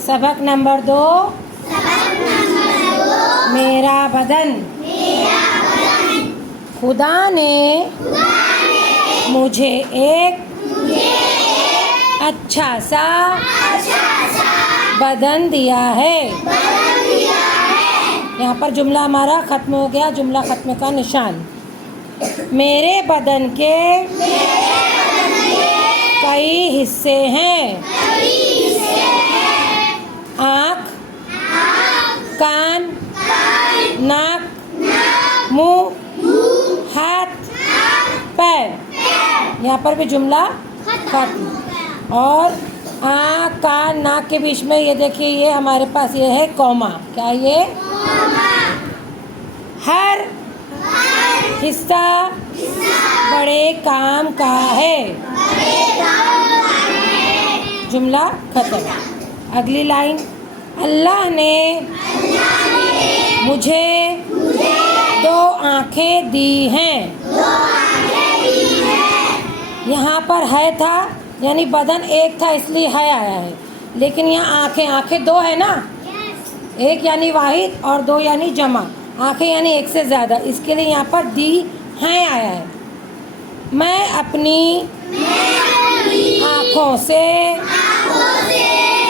सबक नंबर 2 मेरा बदन। खुदा ने मुझे एक अच्छा सा बदन दिया है। यहाँ पर जुमला हमारा ख़त्म हो गया, जुमला ख़त्म का निशान। मेरे बदन के कई हिस्से हैं। आँख, कान, नाक, मुंह, हाथ, पैर। यहाँ पर भी जुमला खत्म। और आँख, कान, नाक के बीच में ये देखिए, ये हमारे पास ये है कॉमा। क्या ये? हर हिस्सा बड़े काम का है। जुमला खत्म। अगली लाइन, अल्लाह ने मुझे 2 आँखें दी हैं। यहाँ पर है था यानी बदन एक था इसलिए है आया है, लेकिन यहाँ आँखें 2 है ना। एक यानी वाहिद और 2 यानी जमा। आँखें यानी एक से ज़्यादा, इसके लिए यहाँ पर दी हैं आया है। मैं अपनी आँखों से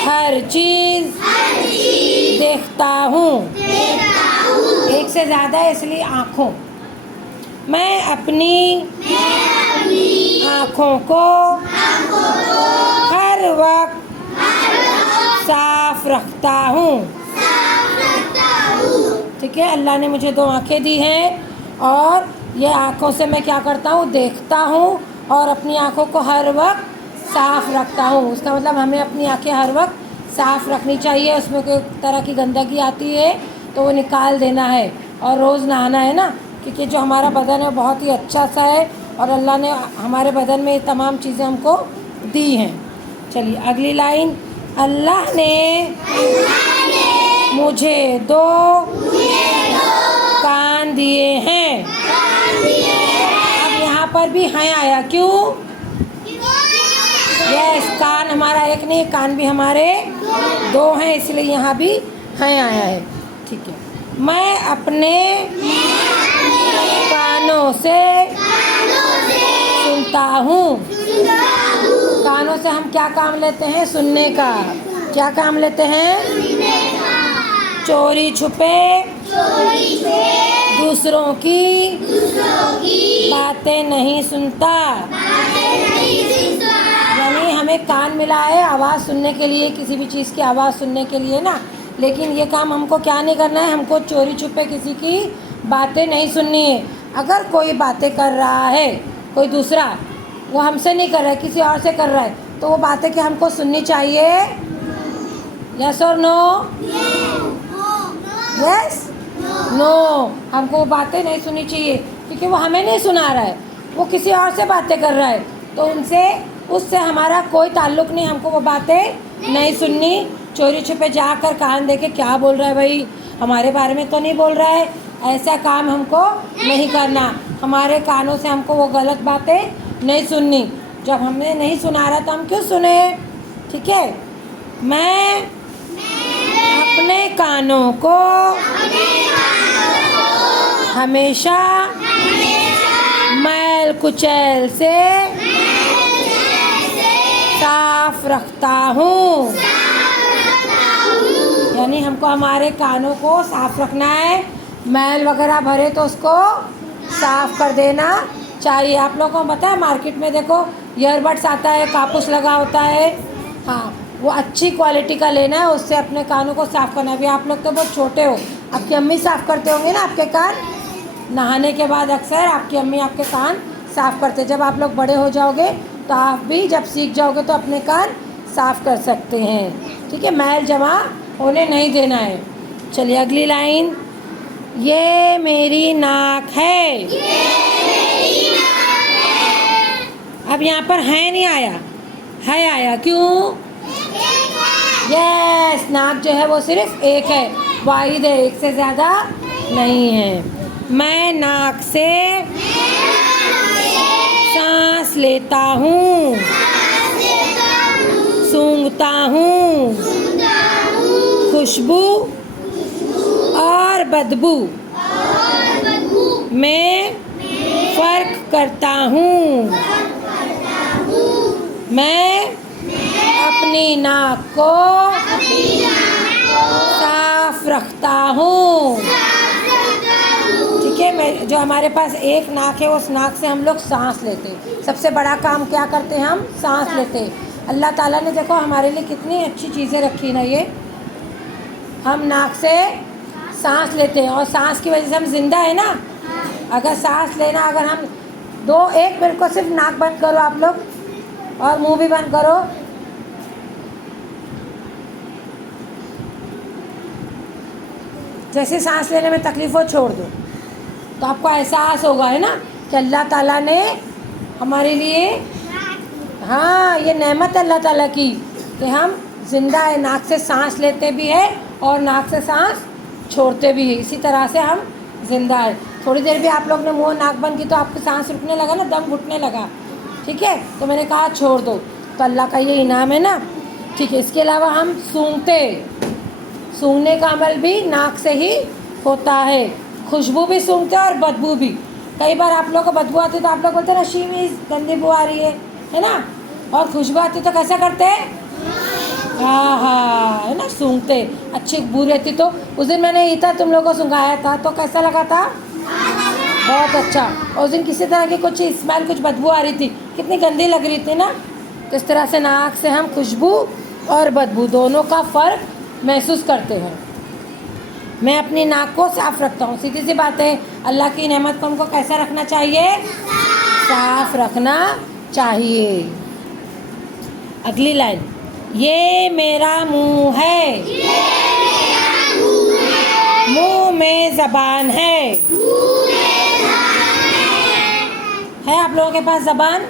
हर चीज़ देखता हूँ। एक से ज़्यादा है इसलिए आँखों। मैं अपनी आँखों को हर वक्त साफ रखता हूँ। ठीक है, अल्लाह ने मुझे 2 आँखें दी हैं और ये आँखों से मैं क्या करता हूँ? देखता हूँ और अपनी आँखों को हर वक्त साफ रखता हूँ। उसका मतलब हमें अपनी आँखें हर वक्त साफ रखनी चाहिए। उसमें कोई तरह की गंदगी आती है तो वो निकाल देना है और रोज़ नहाना है ना, क्योंकि जो हमारा बदन है बहुत ही अच्छा सा है और अल्लाह ने हमारे बदन में ये तमाम चीज़ें हमको दी हैं। चलिए अगली लाइन, अल्लाह ने मुझे 2 कान दिए हैं। अब यहाँ पर भी हैं आया, क्यों? यस, कान हमारा एक नहीं, कान भी हमारे 2 हैं, इसलिए यहाँ भी हैं आया है। ठीक है, मैं अपने कानों से सुनता हूँ। कानों से हम क्या काम लेते हैं? सुनने का। क्या काम लेते हैं? चोरी छुपे दूसरों की बातें नहीं सुनता। यानी हमें कान मिला है आवाज़ सुनने के लिए, किसी भी चीज़ की आवाज़ सुनने के लिए ना, लेकिन ये काम हमको क्या नहीं करना है? हमको चोरी छुपे किसी की बातें नहीं सुननी है। अगर कोई बातें कर रहा है, कोई दूसरा, वो हमसे नहीं कर रहा है, किसी और से कर रहा है, तो वो बातें क्या हमको सुननी चाहिए? यस और नो? यस नो, हमको वो बातें नहीं सुननी चाहिए, क्योंकि वो हमें नहीं सुना रहा है, वो किसी और से बातें कर रहा है, तो उससे हमारा कोई ताल्लुक़ नहीं। हमको वो बातें नहीं सुननी। चोरी छुपे जाकर कान देके क्या बोल रहा है भाई, हमारे बारे में तो नहीं बोल रहा है, ऐसा काम हमको नहीं करना। हमारे कानों से हमको वो गलत बातें नहीं सुननी। जब हमें नहीं सुना रहा तो हम क्यों सुने? ठीक है, मैं अपने कानों को हमेशा मैल कुचैल से साफ रखता हूँ। यानी हमको हमारे कानों को साफ रखना है। मैल वगैरह भरे तो उसको साफ कर देना चाहिए। आप लोगों को पता है मार्केट में देखो ईयरबड्स आता है, कापूस लगा होता है। हाँ, वो अच्छी क्वालिटी का लेना है, उससे अपने कानों को साफ़ करना है। अभी आप लोग तो बहुत छोटे हो, आपकी अम्मी साफ़ करते होंगे ना आपके कान। नहाने के बाद अक्सर आपकी अम्मी आपके कान साफ़ करते। जब आप लोग बड़े हो जाओगे तो आप भी जब सीख जाओगे तो अपने कान साफ़ कर सकते हैं। ठीक है, मैल जमा होने नहीं देना है। चलिए अगली लाइन, ये मेरी नाक है। अब यहाँ पर है नहीं आया, है आया, क्यों? यस, नाक जो है वो सिर्फ एक है, वाहिद है, एक से ज़्यादा नहीं है। मैं नाक से सांस लेता हूँ, सूंघता हूँ, खुशबू और बदबू में फ़र्क करता हूँ। मैं अपनी नाक को साफ रखता हूँ। ठीक है, मैं जो हमारे पास एक नाक है उस नाक से हम लोग सांस लेते हैं। सबसे बड़ा काम क्या करते हैं हम? सांस लेते हैं। अल्लाह ताला ने देखो हमारे लिए कितनी अच्छी चीज़ें रखी ना, ये हम नाक से सांस लेते हैं और सांस की वजह से हम जिंदा है ना। अगर सांस लेना, अगर हम एक मिनट को सिर्फ नाक बंद करो आप लोग और मुंह भी बंद करो। जैसे सांस लेने में तकलीफ हो छोड़ दो, तो आपको एहसास होगा है ना कि अल्लाह ताला ने हमारे लिए, हाँ ये नेमत अल्लाह ताला की कि हम जिंदा है, नाक से सांस लेते भी है और नाक से सांस छोड़ते भी है। इसी तरह से हम जिंदा है। थोड़ी देर भी आप लोग ने मुंह नाक बंद की तो आपकी सांस रुकने लगा ना, दम घुटने लगा। ठीक है, तो मैंने कहा छोड़ दो, तो अल्लाह का ये इनाम है ना। ठीक है, इसके अलावा हम सूंघने का अमल भी नाक से ही होता है। खुशबू भी सूंघते हैं और बदबू भी। कई बार आप लोग को बदबू आती है तो आप लोग बोलते हैं ना शी में गंदी बू आ रही है ना। और खुशबू आती तो कैसा करते हैं? हाँ है ना, सूंघते। अच्छी बू रहती। तो उस दिन मैंने इतना तुम लोगों को सूंघाया था तो कैसा लगा था? बहुत अच्छा। और उस दिन किसी तरह की कुछ स्मेल, कुछ बदबू आ रही थी, कितनी गंदी लग रही थी ना। तो इस तरह से नाक से हम खुशबू और बदबू दोनों का फ़र्क महसूस करते हैं। मैं अपनी नाक को साफ़ रखता हूँ। सीधी सी बात है, अल्लाह की नेमत को हमको कैसा रखना चाहिए? साफ़ रखना चाहिए। अगली लाइन, ये मेरा मुंह है, मुंह में ज़बान है आप लोगों के पास ज़बान?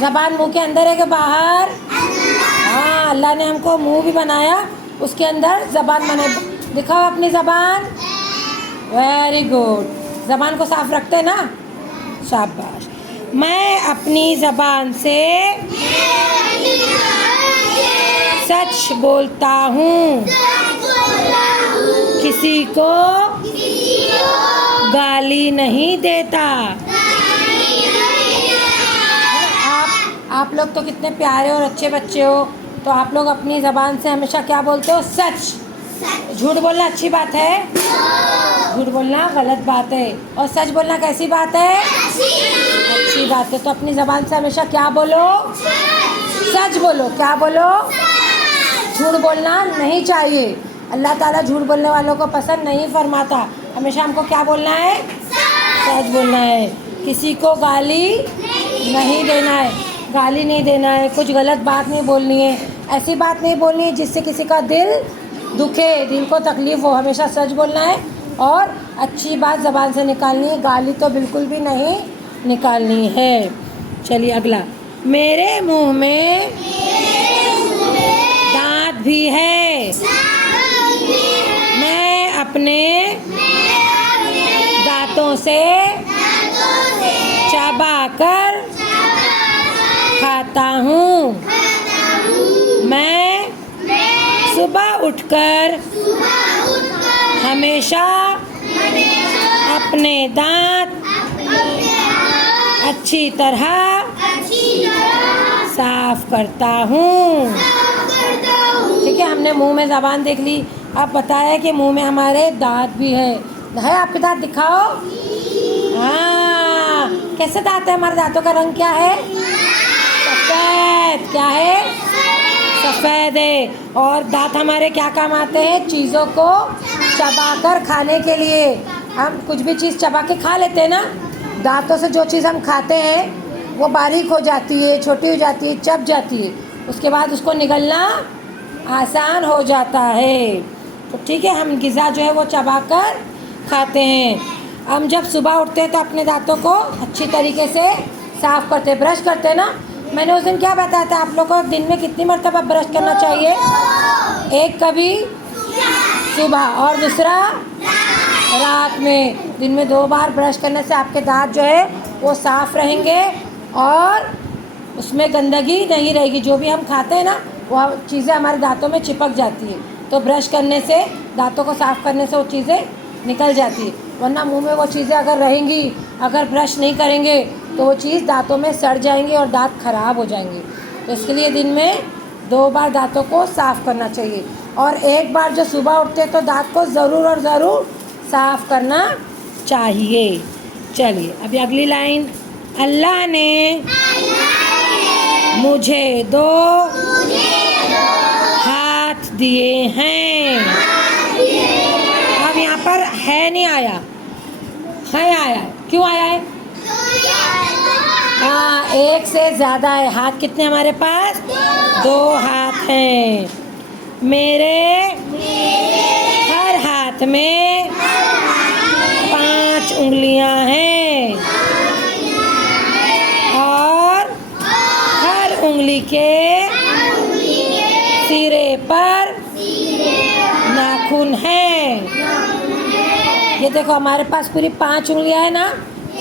ज़बान मुंह के अंदर है कि बाहर? हाँ, अल्लाह ने हमको मुंह भी बनाया, उसके अंदर ज़बान बनाई। दिखाओ अपनी ज़बान। Very good. ज़बान को साफ रखते ना, शाबाश। मैं अपनी ज़बान से सच बोलता हूँ, किसी को गाली नहीं देता। आप लोग तो कितने प्यारे और अच्छे बच्चे हो, तो आप लोग अपनी ज़बान से हमेशा क्या बोलते हो? सच। झूठ बोलना अच्छी बात है? झूठ बोलना गलत बात है। और सच बोलना कैसी बात है? अच्छी बात है। तो अपनी ज़बान से हमेशा क्या बोलो? सच बोलो। क्या बोलो? झूठ बोलना नहीं चाहिए। अल्लाह ताला झूठ बोलने वालों को पसंद नहीं फरमाता। हमेशा हमको क्या बोलना है? सच बोलना है। किसी को गाली नहीं देना है, गाली नहीं देना है, कुछ गलत बात नहीं बोलनी है, ऐसी बात नहीं बोलनी है जिससे किसी का दिल दुखे, दिल को तकलीफ़ हो। हमेशा सच बोलना है और अच्छी बात ज़बान से निकालनी है, गाली तो बिल्कुल भी नहीं निकालनी है। चलिए अगला, मेरे मुंह में दांत भी है, मैं अपने दांतों से चबाकर खाता हूँ। मैं सुबह उठकर हमेशा अपने दांत अच्छी तरह साफ करता हूँ। ठीक है, हमने मुंह में ज़बान देख ली। अब बताया कि मुंह में हमारे दांत भी है आपके दांत दिखाओ। हाँ, कैसे दांत है? हमारे दांतों का रंग क्या है? सफ़ेद। क्या है? सफ़ेद है। और दांत हमारे क्या काम आते हैं? चीज़ों को चबाकर खाने के लिए। हम कुछ भी चीज़ चबा के खा लेते हैं ना। दांतों से जो चीज़ हम खाते हैं वो बारीक हो जाती है, छोटी हो जाती है, चब जाती है। उसके बाद उसको निगलना आसान हो जाता है। तो ठीक है, हम ग़िज़ा जो है वो चबाकर खाते हैं। हम जब सुबह उठते हैं तो अपने दांतों को अच्छी तरीके से साफ़ करते हैं, ब्रश करते हैं ना। मैंने उस दिन क्या बताया था आप लोगों को? दिन में कितनी मरतबा ब्रश करना चाहिए? एक कभी सुबह और दूसरा रात में। दिन में 2 बार ब्रश करने से आपके दांत जो है वो साफ़ रहेंगे और उसमें गंदगी नहीं रहेगी। जो भी हम खाते हैं ना वो चीज़ें हमारे दांतों में चिपक जाती है। तो ब्रश करने से, दांतों को साफ़ करने से वो चीज़ें निकल जाती है। वरना मुंह में वो चीज़ें अगर रहेंगी, अगर ब्रश नहीं करेंगे तो वो चीज़ दांतों में सड़ जाएंगी और दांत खराब हो जाएंगे। तो इसके लिए दिन में 2 बार दांतों को साफ़ करना चाहिए, और एक बार जो सुबह उठते हैं तो दांत को ज़रूर और ज़रूर साफ़ करना चाहिए। चलिए अभी अगली लाइन। अल्लाह ने मुझे 2 हाथ दिए हैं। अब यहाँ पर है नहीं आया, है आया है। क्यों आया है? हाँ, एक से ज़्यादा है। हाथ कितने हमारे पास? 2 हाथ हैं। मेरे हर हाथ में 5 उंगलियां हैं, और हर उंगली के सिरे पर नाखून हैं। ये देखो हमारे पास पूरी 5 उंगलियां है ना,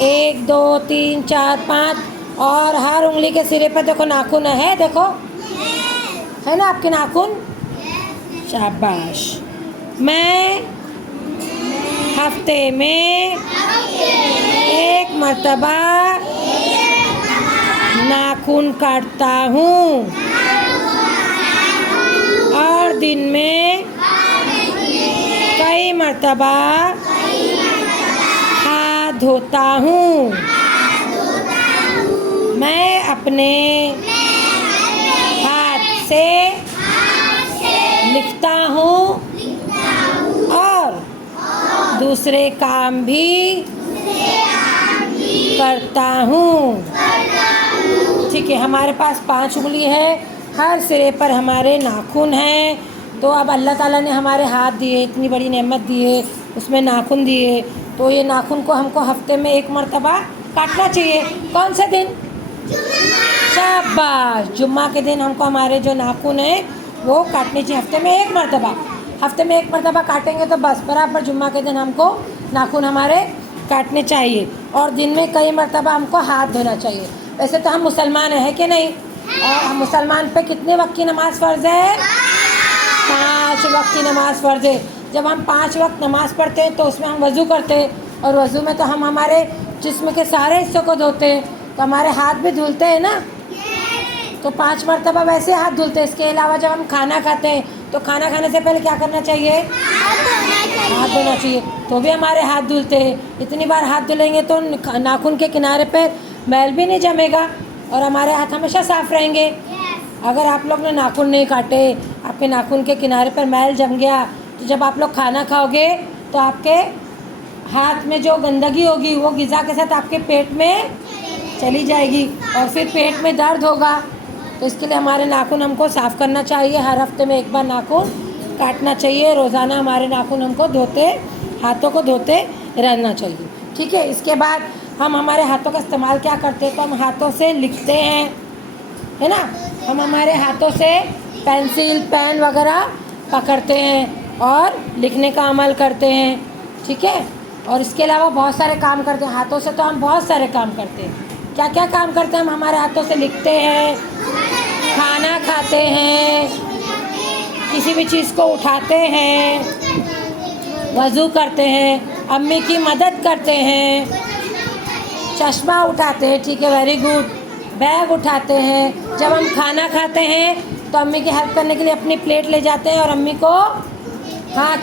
1 2 3 4 5, और हर उंगली के सिरे पर देखो नाखून है। देखो है ना आपके नाखून? शाबाश। मैं हफ्ते में 1 मर्तबा नाखून काटता हूँ, और दिन में कई मर्तबा हाथ धोता हूँ। मैं अपने हाथ से लिखता हूँ और दूसरे काम भी करता हूँ। ठीक है, हमारे पास 5 उंगली है, हर सिरे पर हमारे नाखून हैं। तो अब अल्लाह ताला ने हमारे हाथ दिए, इतनी बड़ी नेमत दी है, उसमें नाखून दिए, तो ये नाखून को हमको हफ्ते में 1 मर्तबा काटना चाहिए। कौन से दिन? शाबाश, जुम्मा के दिन हमको हमारे जो नाखून है वो काटने चाहिए हफ्ते में 1 मर्तबा। हफ्ते में 1 मर्तबा काटेंगे तो बस बराबर जुम्मा के दिन हमको नाखून हमारे काटने चाहिए, और दिन में कई मर्तबा हमको हाथ धोना चाहिए। वैसे तो हम मुसलमान हैं कि नहीं, और हम मुसलमान पे कितने वक्त की नमाज़ फ़र्ज़ है? 5 वक्त की नमाज़ फ़र्ज़ है। जब हम 5 वक्त नमाज़ पढ़ते हैं तो उसमें हम वज़ू करते हैं, और वज़ू में तो हम हमारे जिस्म के सारे हिस्सों को धोते हैं, तो हमारे हाथ भी धुलते हैं ना। तो 5 मर्तबा वैसे हाथ धुलते हैं। इसके अलावा जब हम खाना खाते हैं तो खाना खाने से पहले क्या करना चाहिए? हाथ धोना चाहिए, तो भी हमारे हाथ धुलते हैं। इतनी बार हाथ धुलेंगे तो नाखून के किनारे पर मैल भी नहीं जमेगा, और हमारे हाथ हमेशा साफ़ रहेंगे। अगर आप लोग ने नाखून नहीं काटे, आपके नाखून के किनारे पर मैल जम गया, तो जब आप लोग खाना खाओगे तो आपके हाथ में जो गंदगी होगी वो ग़िज़ा के साथ आपके पेट में चली जाएगी, और फिर पेट में दर्द होगा। तो इसके लिए हमारे नाखून हमको साफ़ करना चाहिए। हर हफ्ते में 1 बार नाखून काटना चाहिए। रोज़ाना हमारे नाखून हमको धोते, हाथों को धोते रहना चाहिए। ठीक है, इसके बाद हम हमारे हाथों का इस्तेमाल क्या करते हैं? तो हम हाथों से लिखते हैं, है ना। हम हमारे हाथों से पेंसिल, पेन वगैरह पकड़ते हैं और लिखने का अमल करते हैं। ठीक है, और इसके अलावा बहुत सारे काम करते हैं हाथों से। तो हम बहुत सारे काम करते हैं। क्या क्या काम करते हैं? हम हमारे हाथों से लिखते हैं, खाना खाते हैं, किसी भी चीज़ को उठाते हैं, वज़ू करते हैं, अम्मी की मदद करते हैं, चश्मा उठाते हैं। ठीक है, वेरी गुड। बैग उठाते हैं। जब हम खाना खाते हैं तो अम्मी की हेल्प करने के लिए अपनी प्लेट ले जाते हैं और अम्मी को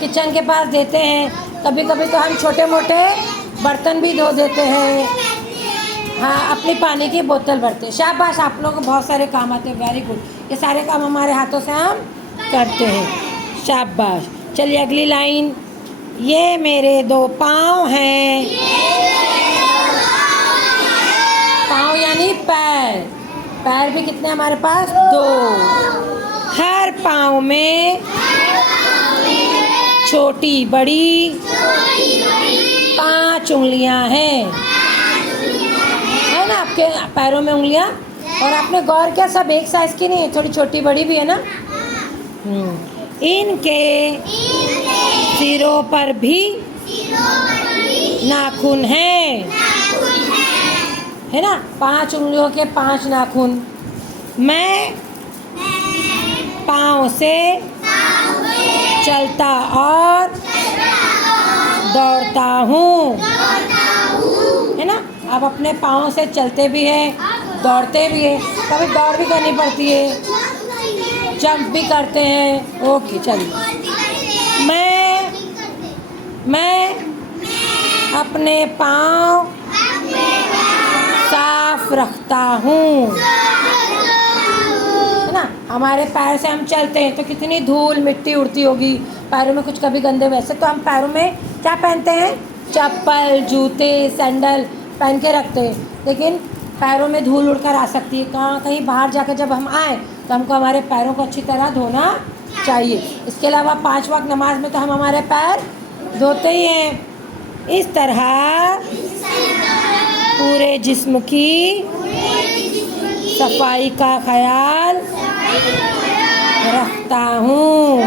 किचन के पास देते हैं। कभी कभी तो हम छोटे मोटे बर्तन भी धो देते हैं। अपनी पानी की बोतल भरते हैं। शाबाश, आप लोगों को बहुत सारे काम आते हैं, वेरी गुड। ये सारे काम हमारे हाथों से हम करते हैं। शाबाश। चलिए अगली लाइन। ये मेरे 2 पाँव हैं। पाँव यानी पैर। पैर भी कितने हमारे पास? 2। हर पाँव में छोटी बड़ी 5 उंगलियां हैं, है ना आपके पैरों में उंगलियां। और आपने गौर किया, सब एक साइज़ की नहीं है, थोड़ी छोटी बड़ी भी है ना। इनके सिरों पर भी नाखून है ना। 5 उंगलियों के 5 नाखून। मैं पाँव से चलता और दौड़ता हूँ, है ना। अब अपने पाँव से चलते भी हैं, दौड़ते भी हैं, कभी दौड़ भी करनी पड़ती है, जंप भी करते हैं। ओके चलिए। मैं अपने पाँव साफ रखता हूँ, है ना। हमारे पैर से हम चलते हैं तो कितनी धूल मिट्टी उड़ती होगी पैरों में, कुछ कभी गंदे। वैसे तो हम पैरों में क्या पहनते हैं, चप्पल, जूते, सैंडल पहन के रखते हैं, लेकिन पैरों में धूल उड़कर आ सकती है। कहीं बाहर जाकर जब हम आए तो हमको हमारे पैरों को अच्छी तरह धोना चाहिए। इसके अलावा 5 वक्त नमाज में तो हम हमारे पैर धोते ही हैं। इस तरह पूरे जिस्म की सफाई का ख्याल रखता हूँ।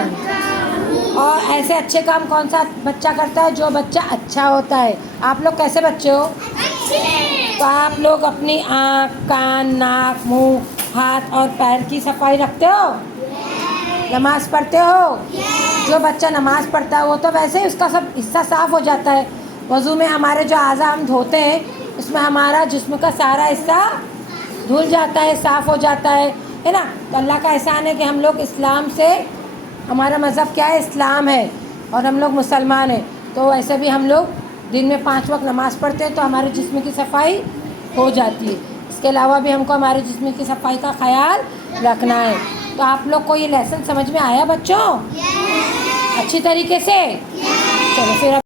और ऐसे अच्छे काम कौन सा बच्चा करता है, जो बच्चा अच्छा होता है। आप लोग कैसे बच्चे हो? तो आप लोग अपनी आँख, कान, नाक, मुंह, हाथ और पैर की सफाई रखते हो, नमाज पढ़ते हो। जो बच्चा नमाज पढ़ता है वो तो वैसे ही उसका सब हिस्सा साफ़ हो जाता है। वज़ू में हमारे जो आज़ा हम धोते हैं उसमें हमारा जिस्म का सारा हिस्सा धुल जाता है, साफ़ हो जाता है ना। तो अल्लाह का एहसान है कि हम लोग इस्लाम से, हमारा मज़हब क्या है, इस्लाम है, और हम लोग मुसलमान हैं। तो ऐसे भी हम लोग दिन में 5 वक्त नमाज़ पढ़ते हैं तो हमारे जिस्म की सफाई हो जाती है। इसके अलावा भी हमको हमारे जिस्म की सफाई का ख्याल रखना है। तो आप लोग को ये लेसन समझ में आया बच्चों? अच्छी तरीके से? चलो फिर